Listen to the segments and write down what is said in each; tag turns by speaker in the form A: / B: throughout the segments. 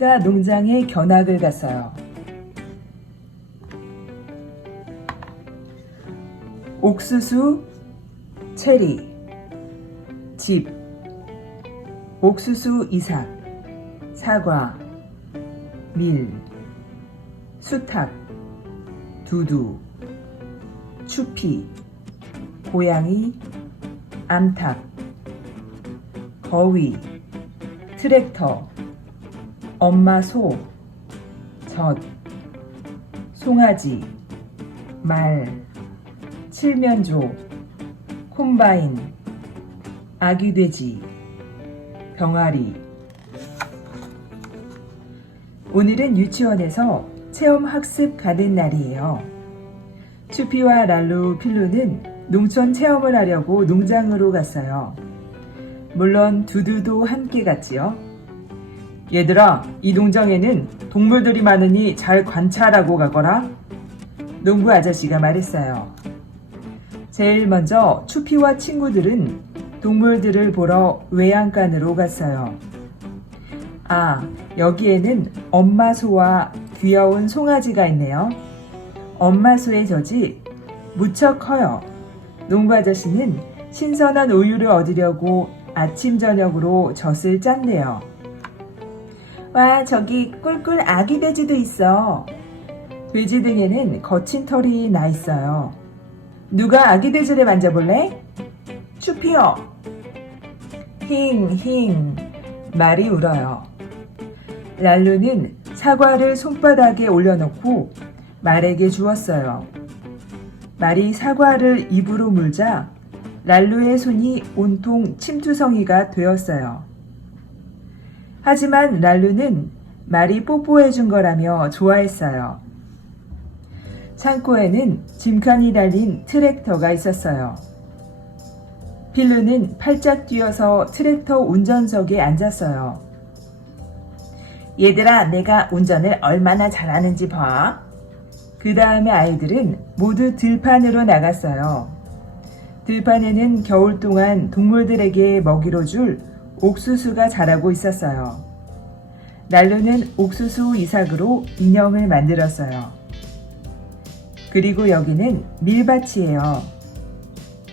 A: 추피가 농장에 견학을 갔어요. 옥수수, 체리, 집, 옥수수 이삭, 사과, 밀, 수탉, 두두, 추피, 고양이, 암탉, 거위, 트랙터, 엄마 소, 젖, 송아지, 말, 칠면조, 콤바인, 아기 돼지, 병아리. 오늘은 유치원에서 체험 학습 가는 날이에요. 추피와 랄루, 필루는 농촌 체험을 하려고 농장으로 갔어요. 물론 두두도 함께 갔지요. 얘들아, 이 농장에는 동물들이 많으니 잘 관찰하고 가거라. 농부 아저씨가 말했어요. 제일 먼저 추피와 친구들은 동물들을 보러 외양간으로 갔어요. 아, 여기에는 엄마 소와 귀여운 송아지가 있네요. 엄마 소의 젖이 무척 커요. 농부 아저씨는 신선한 우유를 얻으려고 아침 저녁으로 젖을 짰네요. 와, 저기 꿀꿀 아기 돼지도 있어. 돼지 등에는 거친 털이 나 있어요. 누가 아기 돼지를 만져볼래? 추피요. 힝, 힝. 말이 울어요. 랄루는 사과를 손바닥에 올려놓고 말에게 주었어요. 말이 사과를 입으로 물자 랄루의 손이 온통 침투성이가 되었어요. 하지만 랄루는 말이 뽀뽀해 준 거라며 좋아했어요. 창고에는 짐칸이 달린 트랙터가 있었어요. 필루는 팔짝 뛰어서 트랙터 운전석에 앉았어요. 얘들아, 내가 운전을 얼마나 잘하는지 봐. 그 다음에 아이들은 모두 들판으로 나갔어요. 들판에는 겨울 동안 동물들에게 먹이로 줄 옥수수가 자라고 있었어요. 난로는 옥수수 이삭으로 인형을 만들었어요. 그리고 여기는 밀밭이에요.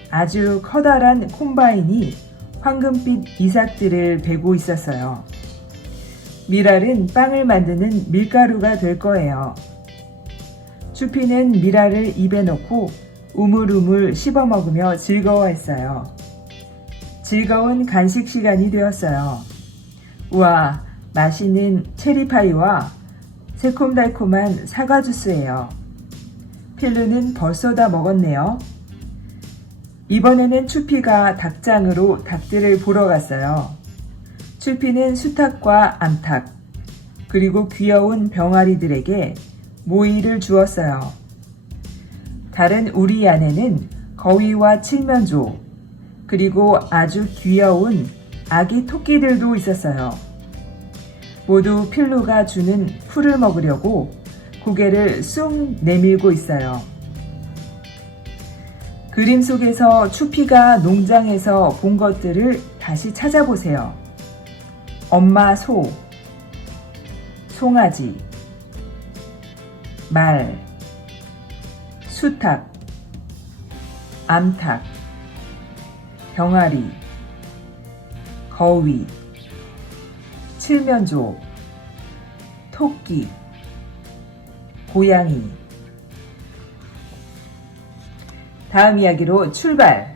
A: 아주 커다란 콤바인이 황금빛 이삭들을 베고 있었어요. 미랄은 빵을 만드는 밀가루가 될 거예요. 추피는 미랄을 입에 넣고 우물우물 씹어 먹으며 즐거워했어요. 즐거운 간식 시간이 되었어요. 우와, 맛있는 체리파이와 새콤달콤한 사과 주스예요. 필루는 벌써 다 먹었네요. 이번에는 추피가 닭장으로 닭들을 보러 갔어요. 추피는 수탉과 암탉, 그리고 귀여운 병아리들에게 모이를 주었어요. 다른 우리 안에는 거위와 칠면조, 그리고 아주 귀여운 아기 토끼들도 있었어요. 모두 필루가 주는 풀을 먹으려고 고개를 쑥 내밀고 있어요. 그림 속에서 추피가 농장에서 본 것들을 다시 찾아보세요. 엄마 소, 송아지, 말, 수탉, 암탉, 병아리, 거위, 칠면조, 토끼, 고양이. 다음 이야기로 출발!